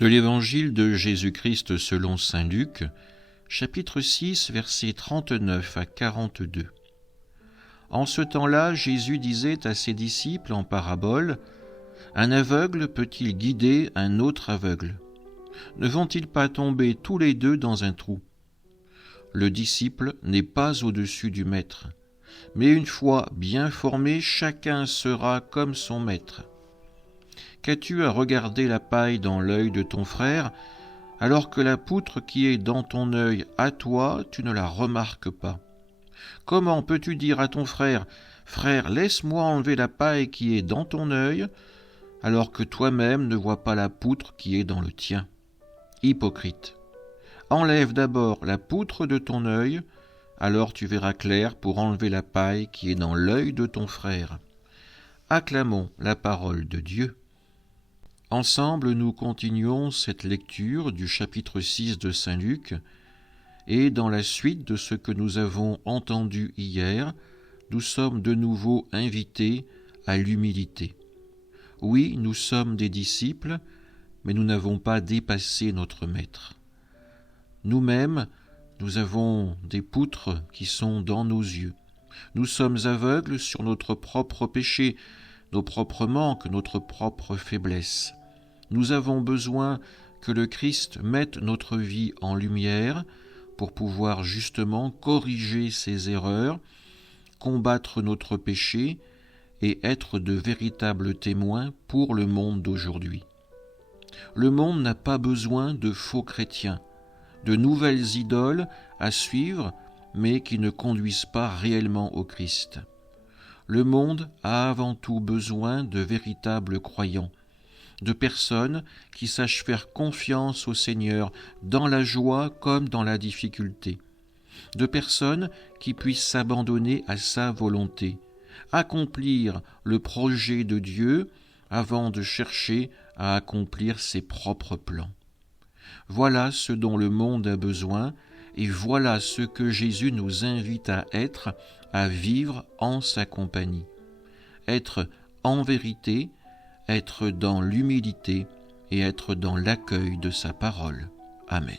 De l'Évangile de Jésus-Christ selon saint Luc, chapitre 6, versets 39 à 42. En ce temps-là, Jésus disait à ses disciples en parabole : « Un aveugle peut-il guider un autre aveugle ? Ne vont-ils pas tomber tous les deux dans un trou ? Le disciple n'est pas au-dessus du maître, mais une fois bien formé, chacun sera comme son maître. Qu'as-tu à regarder la paille dans l'œil de ton frère, alors que la poutre qui est dans ton œil, à toi, tu ne la remarques pas ? Comment peux-tu dire à ton frère : Frère, laisse-moi enlever la paille qui est dans ton œil, alors que toi-même ne vois pas la poutre qui est dans le tien ? Hypocrite, enlève d'abord la poutre de ton œil, alors tu verras clair pour enlever la paille qui est dans l'œil de ton frère. Acclamons la parole de Dieu. Ensemble, nous continuons cette lecture du chapitre 6 de saint Luc, et dans la suite de ce que nous avons entendu hier, nous sommes de nouveau invités à l'humilité. Oui, nous sommes des disciples, mais nous n'avons pas dépassé notre Maître. Nous-mêmes, nous avons des poutres qui sont dans nos yeux. Nous sommes aveugles sur notre propre péché, nos propres manques, notre propre faiblesse. Nous avons besoin que le Christ mette notre vie en lumière pour pouvoir justement corriger ses erreurs, combattre notre péché et être de véritables témoins pour le monde d'aujourd'hui. Le monde n'a pas besoin de faux chrétiens, de nouvelles idoles à suivre, mais qui ne conduisent pas réellement au Christ. Le monde a avant tout besoin de véritables croyants, de personnes qui sachent faire confiance au Seigneur dans la joie comme dans la difficulté, de personnes qui puissent s'abandonner à sa volonté, accomplir le projet de Dieu avant de chercher à accomplir ses propres plans. Voilà ce dont le monde a besoin et voilà ce que Jésus nous invite à être, à vivre en sa compagnie. Être en vérité, être dans l'humilité et être dans l'accueil de sa parole. Amen.